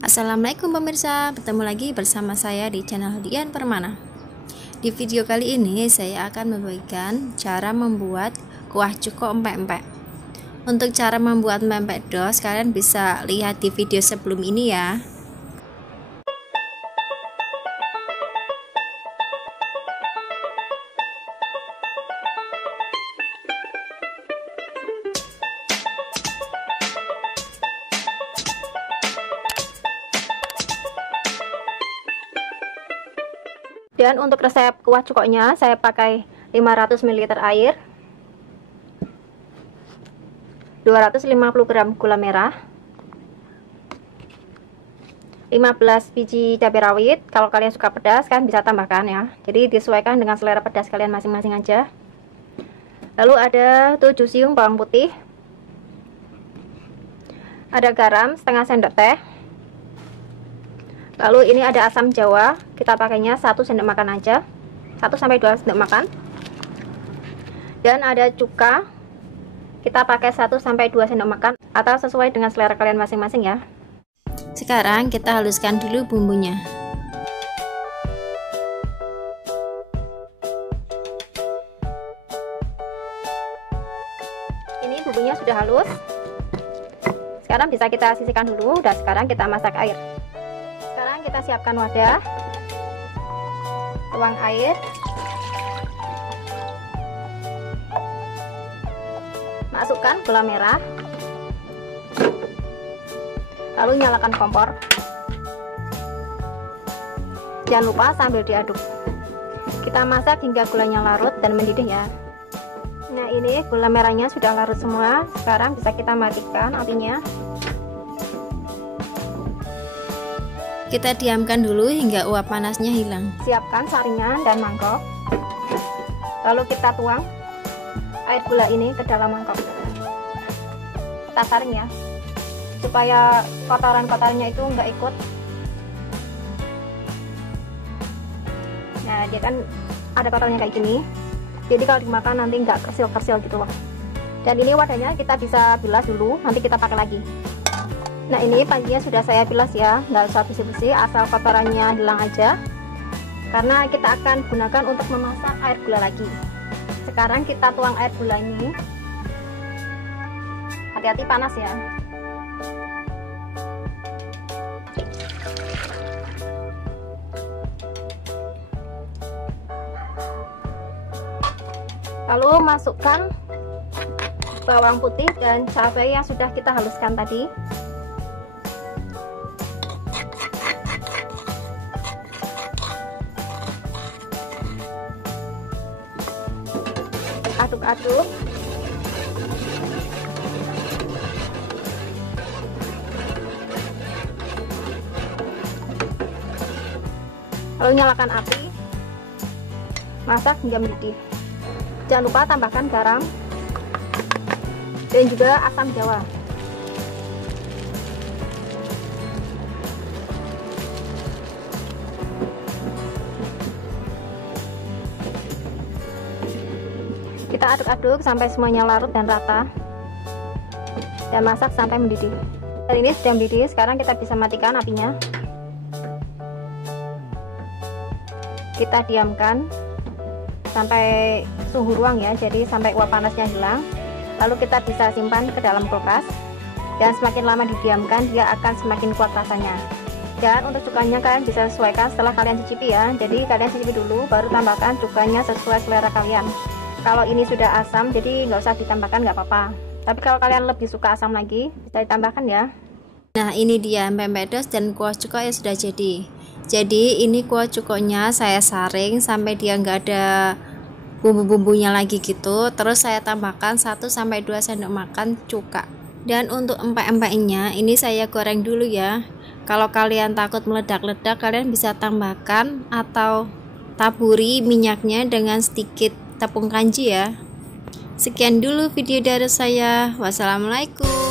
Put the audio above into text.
Assalamualaikum pemirsa, bertemu lagi bersama saya di channel Dian Permana. Di video kali ini saya akan membagikan cara membuat kuah cuko empek-empek. Untuk cara membuat empek dos, kalian bisa lihat di video sebelum ini ya. Dan untuk resep kuah cukoknya saya pakai 500 ml air, 250 gram gula merah, 15 biji cabai rawit. Kalau kalian suka pedas kan bisa tambahkan ya. Jadi disesuaikan dengan selera pedas kalian masing-masing aja. Lalu ada 7 siung bawang putih, ada garam setengah sendok teh. Lalu ini ada asam jawa, kita pakainya 1 sendok makan aja, 1-2 sendok makan. Dan ada cuka, kita pakai 1-2 sendok makan atau sesuai dengan selera kalian masing-masing ya. Sekarang kita haluskan dulu bumbunya. Ini bumbunya sudah halus. Sekarang bisa kita sisihkan dulu dan sekarang kita masak air. Sekarang kita siapkan wadah, tuang air, masukkan gula merah, lalu nyalakan kompor. Jangan lupa sambil diaduk. Kita masak hingga gulanya larut dan mendidih ya. Nah, ini gula merahnya sudah larut semua. Sekarang bisa kita matikan apinya. Kita diamkan dulu hingga uap panasnya hilang. Siapkan saringan dan mangkok. Lalu kita tuang air gula ini ke dalam mangkok. Kita saring ya, supaya kotoran-kotorannya itu nggak ikut. Nah, dia kan ada kotorannya kayak gini. Jadi kalau dimakan nanti nggak kersil-kersil gitu loh. Dan ini wadahnya kita bisa bilas dulu, nanti kita pakai lagi. Nah, ini pancinya sudah saya bilas ya, nggak usah bersih-bersih, asal kotorannya hilang aja. Karena kita akan gunakan untuk memasak air gula lagi. Sekarang kita tuang air gula ini. Hati-hati panas ya. Lalu masukkan bawang putih dan cabai yang sudah kita haluskan tadi. Aduk-aduk. Lalu nyalakan api. Masak hingga mendidih. Jangan lupa tambahkan garam dan juga asam jawa. Kita aduk-aduk sampai semuanya larut dan rata, dan masak sampai mendidih. Dan ini sudah mendidih. Sekarang kita bisa matikan apinya. Kita diamkan sampai suhu ruang ya, jadi sampai uap panasnya hilang. Lalu kita bisa simpan ke dalam kulkas, dan semakin lama didiamkan dia akan semakin kuat rasanya. Dan untuk cukanya kalian bisa sesuaikan setelah kalian cicipi ya. Jadi kalian cicipi dulu baru tambahkan cukanya sesuai selera kalian. Kalau ini sudah asam, jadi nggak usah ditambahkan, nggak apa-apa. Tapi kalau kalian lebih suka asam lagi, bisa ditambahkan ya. Nah, ini dia empek dos dan kuah cuko yang sudah jadi. Jadi ini kuah cukonya saya saring sampai dia nggak ada bumbu-bumbunya lagi gitu. Terus saya tambahkan 1-2 sendok makan cuka. Dan untuk empek-empeknya ini saya goreng dulu ya. Kalau kalian takut meledak-ledak, kalian bisa tambahkan atau taburi minyaknya dengan sedikit tepung kanji ya. Sekian dulu video dari saya. Wassalamualaikum.